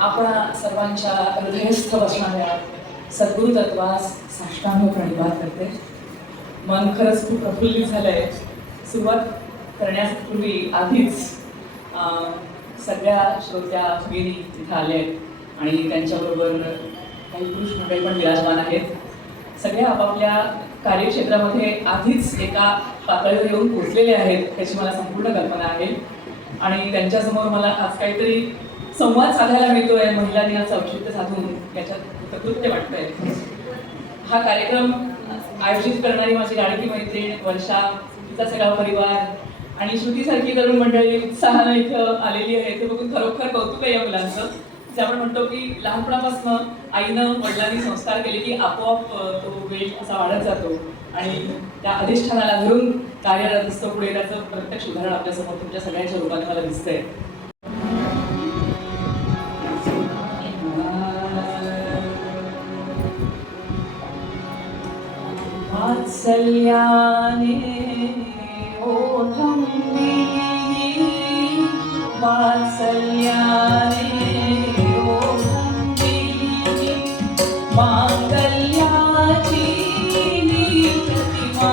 आपणा सर्वांच्या हृदयस्थ बसणाऱ्या सद्गुरु तत्वास साष्टांग प्रणिपात करते. मन खरंच खूप प्रफुल्लित झालंय. सुरुवात करण्यापूर्वी आधीच सगळ्या श्रोत्या भगिनी इथं आल्या आहेत आणि त्यांच्याबरोबर काही पुरुष मंडळी पण विराजमान आहेत. सगळ्या आपापल्या कार्यक्षेत्रामध्ये आधीच एका पातळीवर येऊन पोहोचलेले आहेत त्याची मला संपूर्ण कल्पना आहे आणि त्यांच्यासमोर मला आज काहीतरी संवाद साधायला मिळतोय. महिला दिनाचं औचित्य साधून याच्यात कृत्य वाटतंय. हा कार्यक्रम आयोजित करणारी माझी लाडकी मैत्रीण वर्षा, तिचा सगळा परिवार आणि श्रुतीसारखी तरुण मंडळी उत्साहानं इथं आलेली आहे. ते बघून खरोखर कौतुक आहे या मुलांचं. जे आपण म्हणतो की लहानपणापासून आईनं वडिलांनी संस्कार केले की आपोआप तो वेळ असा वाढत जातो आणि त्या अधिष्ठानाला धरून कार्यरत असतो पुढे. त्याचं प्रत्यक्ष उदाहरण आपल्यासमोर तुमच्या सगळ्यांच्या रूपात मला दिसतंय. वात्सल्याने ओठं दिली, वात्सल्याने ओठं दिली, मांगल्याची प्रतिमा,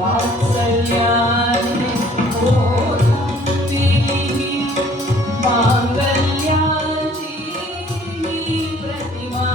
वात्सल्याने ओठं दिली, मांगल्याची प्रतिमा,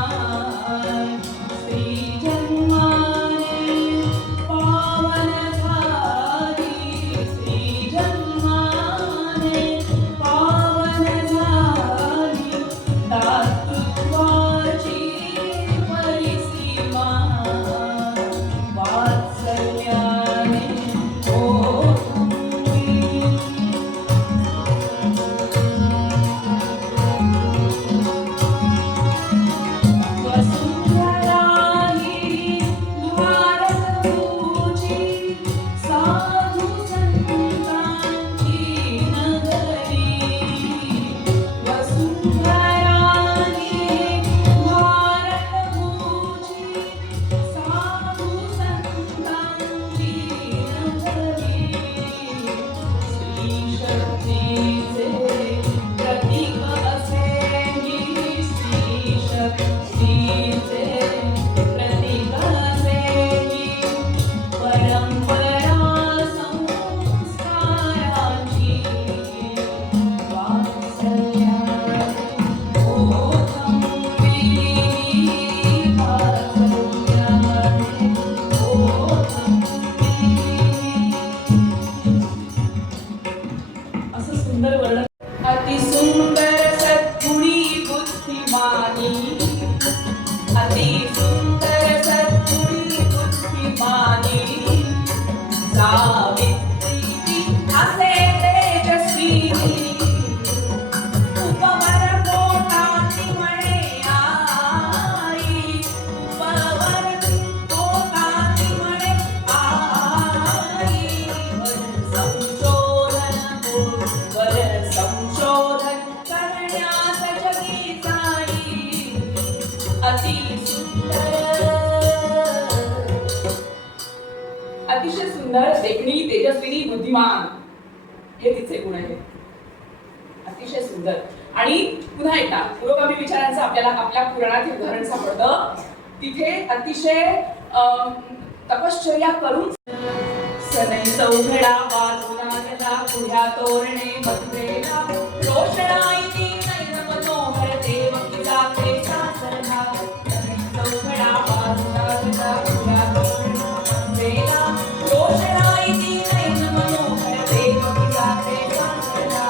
अतिशय सुंदर, देखणी, तेजस्विनी, बुद्धिमान हे तिचे गुण आहेत. अतिशय सुंदर. आणि पुन्हा एकदा पुरोगामी विचारांचं आपल्याला आपल्या पुराणातील उदाहरण सापडतं. तिथे अतिशय तपश्चर्या करून सनै चौघडा वाजून आगला, पुढ्या तोरणे बसलेला, रोषणाईती नयन मनोहर देवकी जाते सासरला. सनै चौघडा वाजून आगला, पुढ्या तोरणे बसलेला, रोषणाईती नयन मनोहर देवकी जाते सासरला.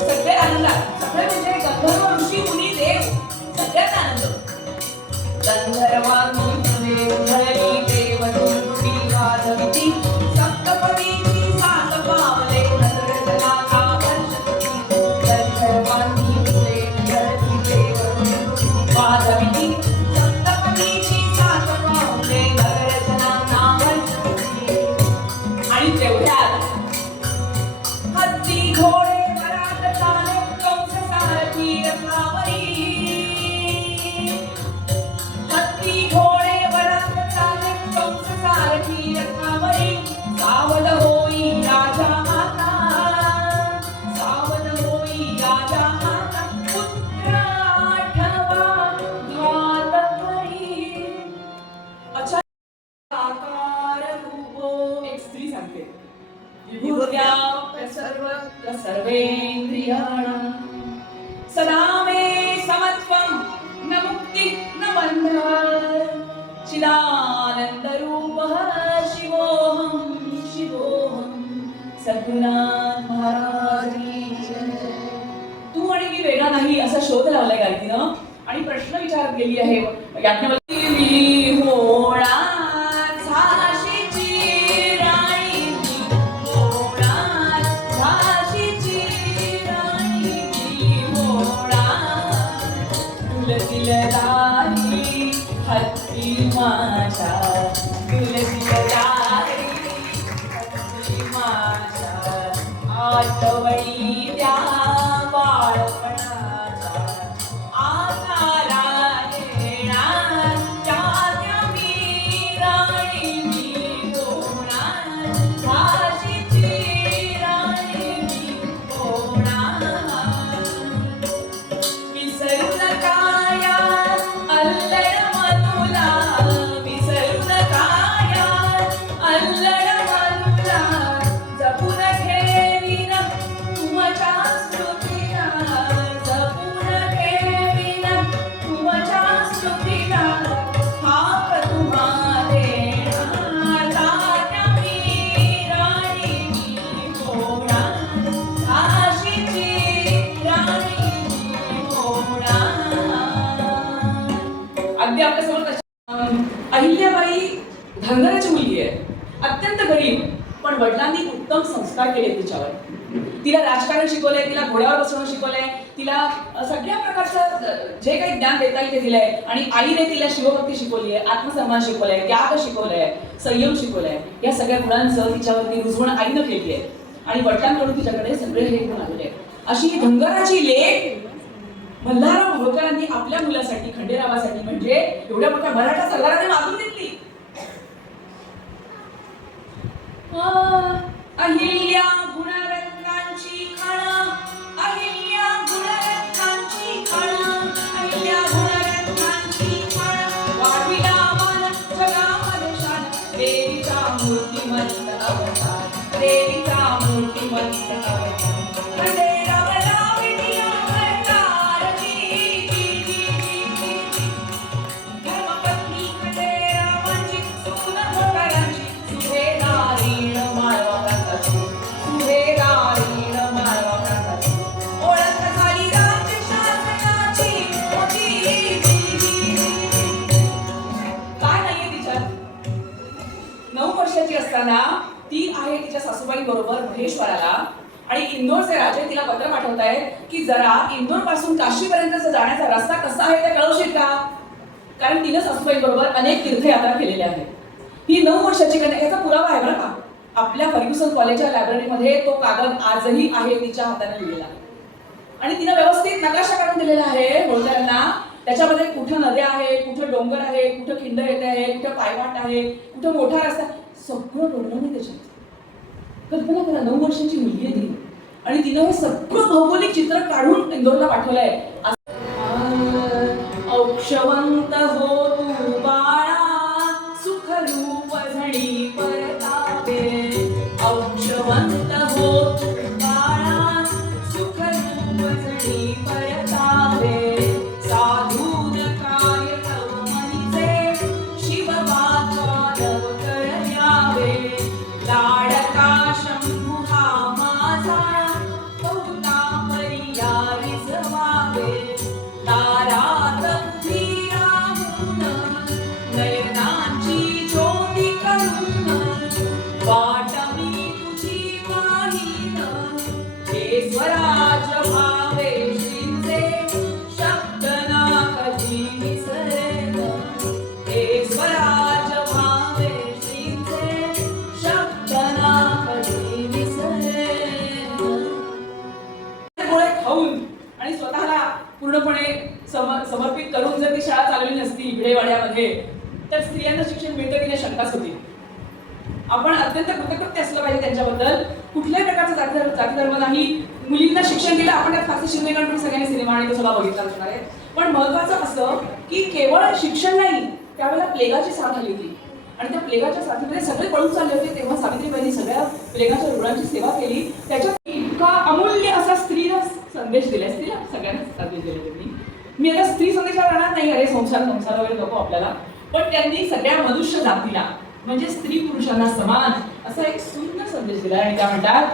सगळे आनंदात, सगळे म्हणजे गंधर्व ऋषी मुनी देव सगळ्यात आनंद. गंधर्वांनी उधळली देवदूती वाजविती, सप्तपदीची सात पावले नजर जनाचा वर्षती. गंधर्वा सर्वेन्द्रियाणां सदा मे समत्वं न मुक्ति न बन्धः चिदानन्दरूपः शिवोऽहं सद्गुरुनाथ महाराज की जय. तू आणि मी वेगळा नाही असा शोध लावलाय गायकीनं आणि प्रश्न विचारत गेली आहे याज्ञवल्की. मी होळा झाशीची राणी, होळा झाशीची राणी, होळा तुलसील दारी हत्ती माझ्या, तुलसील दारी हत्ती माझ्या आठवणी त्या बाळपणाच्या आकारा येणार त्या मी राणी मी होणार झाशीची राणी मी होणार. विसरू नका या अल्लड मनुला, विसरू नका या अल्लड मनुला, जपून ठेवीन तुमच्या स्मृतीला, जपून ठेवीन तुमच्या स्मृतीला, हाक तुम्हा देणार तात्या मी राणी मी होणार झाशीची राणी मी होणार. अगदी आपल्यासमोर अहिल्याबाई धनगराची मुलगी आहे, अत्यंत गरीब, पण वडिलांनी उत्तम संस्कार केले तिच्यावर. तिला राजकारण शिकवलंय, तिला घोड्यावर बसवणं शिकवलंय, तिला सगळ्या प्रकारचं जे काही ज्ञान देता येईल ते दिलंय. आणि आईने तिला शिवभक्ती शिकवली आहे, आत्मसन्मान शिकवलंय, त्याग शिकवलंय, संयम शिकवलंय. या सगळ्या गुणांचं तिच्यावरती रुजवण आईनं केली आहे आणि वडिलांकडून तिच्याकडे सगळे हे गुण आलेले आहेत. अशी धनगराची लेक मल्हारराव होळकरांनी आपल्या मुलासाठी, खंडेरावासाठी, म्हणजे एवढ्या मोठ्या मराठा सरदाराने मागून घेतली. अहिल्या गुणरत्नांची खाण, अहिल्या गुणरत्नांची खाण, अहिल्या गुणरत्नांची खाण, वाढविला मान जगामध्ये शान, देवीचा मूर्तिमंत अवतार, देवीचा मूर्तिमंत अवतार. खंडेराव लाविली अवतारची, धर्मपत्नी खंडेरावांची, सून होळकरांची, सुभेदारीण माळवा प्रांताची, सुभेदारीण माळवा प्रांताची, ओळख झाली राज्यशासनाची मोठी. काय नाहीये तिच्यात? 9 वर्षाची असताना ती आहे तिच्या सासूबाई बरोबर महेश्वराला, आणि इंदोरचे राजे तिला पत्र पाठवतायत की जरा इंदोर पासून काशीपर्यंतचा जाण्याचा रस्ता कसा आहे ते कळवशील का? कारण तिनं सासूबाई बरोबर अनेक तीर्थयात्रा केलेल्या आहेत. ही 9 वर्षाची कन्या, याचा पुरावा आहे बरं का. आपल्या फर्ग्युसन कॉलेजच्या लायब्ररीमध्ये तो कागद आजही आहे तिच्या हाताने लिहिलेला, आणि तिनं व्यवस्थित नकाशा काढून दिलेला आहे होळकरांना. त्याच्यामध्ये कुठं नद्या आहेत, कुठं डोंगर आहे, कुठं खिंड येते आहे, कुठं पायवाट आहे, कुठं मोठा रस्ता, सगळं वर्णन त्याच्यात. कल्पना करा, 9 वर्षाची मुलगी आहे ती, आणि तिनं हे सगळं भौगोलिक चित्र काढून इंदोरला पाठवलंय. औक्षवंत हो तू बाळा, सुखरूप झणी परतावे, औक्षवंत हो तू बाळा, सुखरूप झणी परतावे, साधून काय तव मनीचे, शिवबाचा नव करयावे, लाडका शंभू हा माझा, बहुता पर्या रिझवावे, तारात उभी राहून, नयनाची ज्योती करून, वाट मी तुझी पाहीन, हे स्वराज भावे श्रींचे, शब्द ना कधी विसरेन, हे स्वराज भावे श्रींचे, शब्द ना कधी विसरेन. गोळे खाऊन आणि स्वतःला पूर्णपणे समर्पित करून जर ती शाळा चालवली नसती भिडेवाड्यामध्ये, तर स्त्रियांना शिक्षण मिळतं की नाही शंकाच होती. आपण अत्यंत कृतकृत्य असलं पाहिजे त्यांच्याबद्दल. कुठल्याही प्रकारचा जाती धर्म नाही. मुलींना शिक्षण दिलं. आपण त्यात फारसे शिंदेगड पण सगळ्यांनी सिनेमा आणि तो सगळा बघितला असणार आहे. पण महत्वाचं असं की केवळ शिक्षण नाही, त्यावेळेला प्लेगाची साथ आली होती आणि त्या प्लेगाच्या साथीमध्ये सगळे पळून चालले होते. तेव्हा सावित्रीबाईंनी सगळ्या प्लेगाच्या रुग्णांची सेवा केली. त्याच्यात इतका अमूल्य संदेश दिले असतील, सगळ्यांनाच संदेश दिले त्यांनी. मी आता स्त्री संदेशावर राहणार नाही, अरे संसार वगैरे नको आपल्याला, पण त्यांनी सगळ्या मनुष्य जातीला म्हणजे स्त्री पुरुषांना समान असा एक सुंदर संदेश दिला. आणि त्या म्हणतात,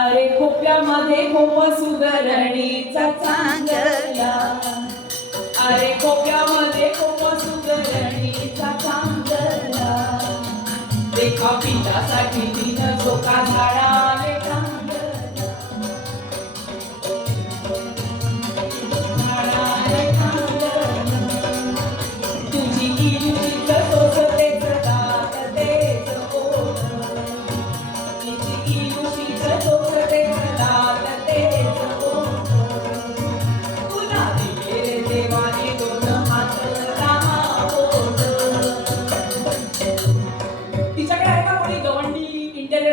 अरे खोप्यामध्ये खोप सुधरणीचा चांगला, अरे खोप्यामध्ये खोप सुधरणीचा चांगला, देखा पिठासाठी तिनं झोका झाडाले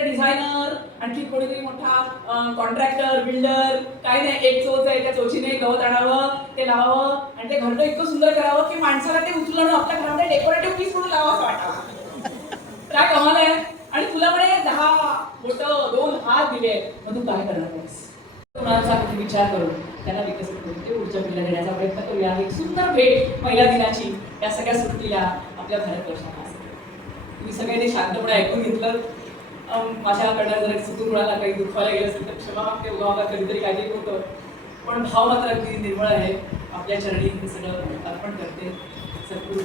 डिझायनर, आणखी कोणीतरी मोठा कॉन्ट्रॅक्टर, बिल्डर, काय नाही, एक चोच आहे, त्या चोचीने गवत आणावं, ते लावावं आणि ते घरनं इतकं सुंदर करावं की माणसाला ते उचलणं आपल्या घरामध्ये डेकोरेटिव्ह पीस म्हणून लावावं वाटावं. काय कमाल आहे. आणि तुला म्हणे 10 बोटं 2 हात दिले, मग तू काय करणार आहेस. कोणाचा किती विचार करून त्यांना विकसित करून ते ऊर्जा पिल्ला देण्याचा प्रयत्न करूया. एक सुंदर भेट महिला दिनाची या सगळ्या सुट्टीला आपल्या भारतवर्षाला असेल. तुम्ही सगळ्यांनी शांतपणे ऐकून घेतलं. माझ्याकडनं जर चुकून कुणाला काही दुखवायला गेलं असेल तर क्षमा मागते. उगावाला कधीतरी काही होतं, पण भाव मात्र अगदी निर्मळ आहे. आपल्या चरणी हे सगळं अर्पण करते. सद्गुरू